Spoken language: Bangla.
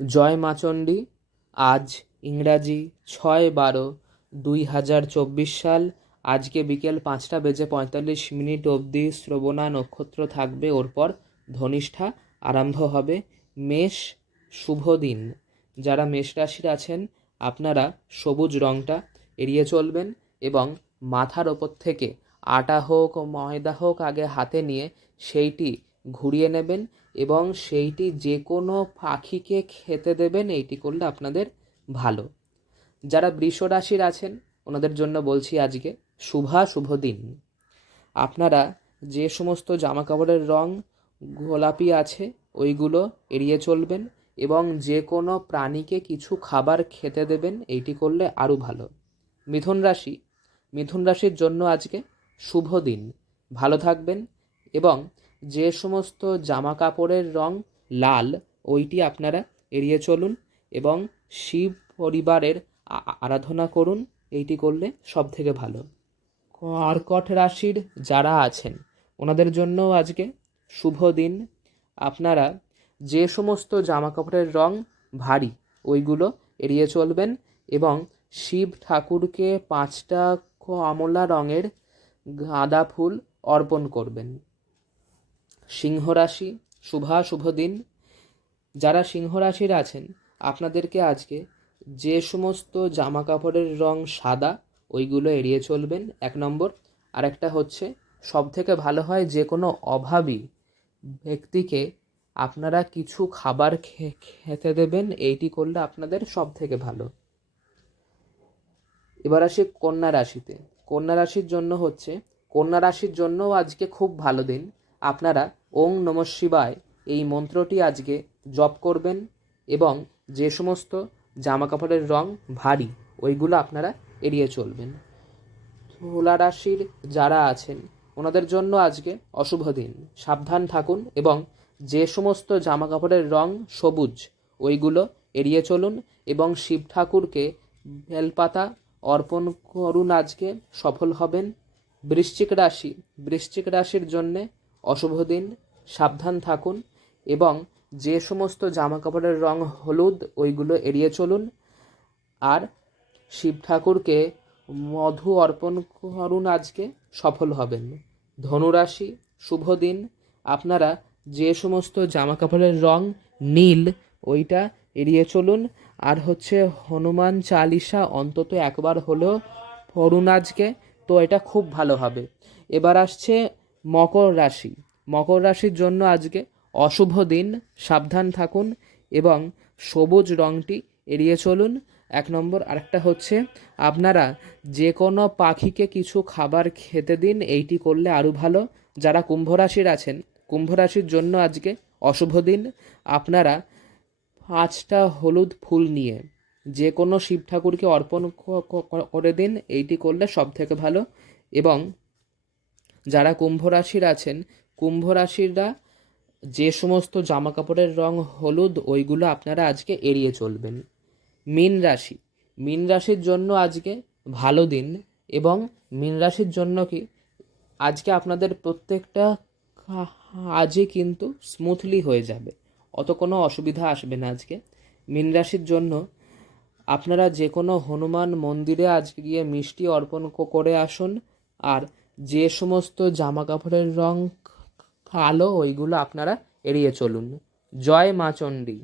জয় মা চণ্ডী। আজ ইংরাজি 6/12/2024 সাল। আজকে বিকেল 5:45 অবধি শ্রবণা নক্ষত্র থাকবে, ওর পর ধনিষ্ঠা আরম্ভ হবে। মেষ, শুভ দিন। যারা মেষ রাশির আছেন আপনারা সবুজ রঙটা এড়িয়ে চলবেন এবং মাথার ওপর থেকে আটা হোক ময়দা হোক আগে হাতে নিয়ে সেইটি ঘুরিয়ে নেবেন এবং সেইটি যে কোনো পাখিকে খেতে দেবেন। এইটি করলে আপনাদের ভালো। যারা বৃষ রাশির আছেন ওনাদের জন্য বলছি আজকে শুভ দিন। আপনারা যে সমস্ত জামা কাপড়ের রং গোলাপি আছে ওইগুলো এড়িয়ে চলবেন এবং যে কোনো প্রাণীকে কিছু খাবার খেতে দেবেন। এইটি করলে আরও ভালো। মিথুন রাশির জন্য আজকে শুভ দিন। ভালো থাকবেন এবং যে সমস্ত জামা কাপড়ের রং লাল ওইটি আপনারা এড়িয়ে চলুন এবং শিব পরিবারের আরাধনা করুন। এইটি করলে সব থেকে ভালো। কর্কট রাশির যারা আছেন ওনাদের জন্য আজকে শুভ দিন। আপনারা যে সমস্ত জামা কাপড়ের রং ভারী ওইগুলো এড়িয়ে চলবেন এবং শিব ঠাকুরকে 5টা কমলা রঙের গাঁদা ফুল অর্পণ করবেন। সিংহ রাশি, শুভ দিন। যারা সিংহ রাশির আছেন আপনাদেরকে আজকে যে সমস্ত জামা কাপড়ের রং সাদা ওইগুলো এড়িয়ে চলবেন, 1 নম্বর। আরেকটা হচ্ছে সব থেকে ভালো হয় যে কোনো অভাবী ব্যক্তিকে আপনারা কিছু খাবার খেতে দেবেন। এইটি করলে আপনাদের সব থেকে ভালো। এবার আসি কন্যা রাশিতে। কন্যা রাশির জন্য আজকে খুব ভালো দিন। আপনারা ওং নমঃ শিবায় এই মন্ত্রটি আজকে জপ করবেন এবং যে সমস্ত জামা কাপড়ের রং ভারী ওইগুলো আপনারা এড়িয়ে চলবেন। তুলা রাশির যারা আছেন ওনাদের জন্য আজকে অশুভ দিন। সাবধান থাকুন এবং যে সমস্ত জামা কাপড়ের রং সবুজ ওইগুলো এড়িয়ে চলুন এবং শিব ঠাকুরকে বেলপাতা অর্পণ করুন। আজকে সফল হবেন। বৃশ্চিক রাশির জন্যে অশুভ দিন। সাবধান থাকুন এবং যে সমস্ত জামা কাপড়ের রং হলুদ ওইগুলো এড়িয়ে চলুন আর শিব ঠাকুরকে মধু অর্পণ করুন। আজকে সফল হবেন। ধনুরাশি, শুভ দিন। আপনারা যে সমস্ত জামা কাপড়ের রং নীল ওইটা এড়িয়ে চলুন আর হচ্ছে হনুমান চালিসা অন্তত একবার হলেও পড়ুন আজকে, তো এটা খুব ভালো হবে। এবার আসছে মকর রাশির জন্য আজকে অশুভ দিন। সাবধান থাকুন এবং সবুজ রঙটি এড়িয়ে চলুন, 1 নম্বর। আরেকটা হচ্ছে আপনারা যে কোনো পাখিকে কিছু খাবার খেতে দিন। এইটি করলে আরও ভালো। যারা কুম্ভ রাশির আছেন কুম্ভ রাশির জন্য আজকে অশুভ দিন। আপনারা 5টা হলুদ ফুল নিয়ে যে কোনো শিব ঠাকুরকে অর্পণ করে দিন। এইটি করলে সব থেকে ভালো। এবং যারা কুম্ভ রাশির আছেন কুম্ভ রাশিরা যে সমস্ত জামা কাপড়ের রং হলুদ ওইগুলো আপনারা আজকে এড়িয়ে চলবেন। মীন রাশির জন্য আজকে ভালো দিন এবং মীন রাশির জন্য কি আজকে আপনাদের প্রত্যেকটা কাজে কিন্তু স্মুথলি হয়ে যাবে, অত কোনো অসুবিধা আসবে না। আজকে মীন রাশির জন্য আপনারা যে কোনো হনুমান মন্দিরে আজকে গিয়ে মিষ্টি অর্পণ করে আসুন আর যে সমস্ত জামা কাপড়ের রং কালো ওইগুলো আপনারা এড়িয়ে চলুন। জয় মা চণ্ডী।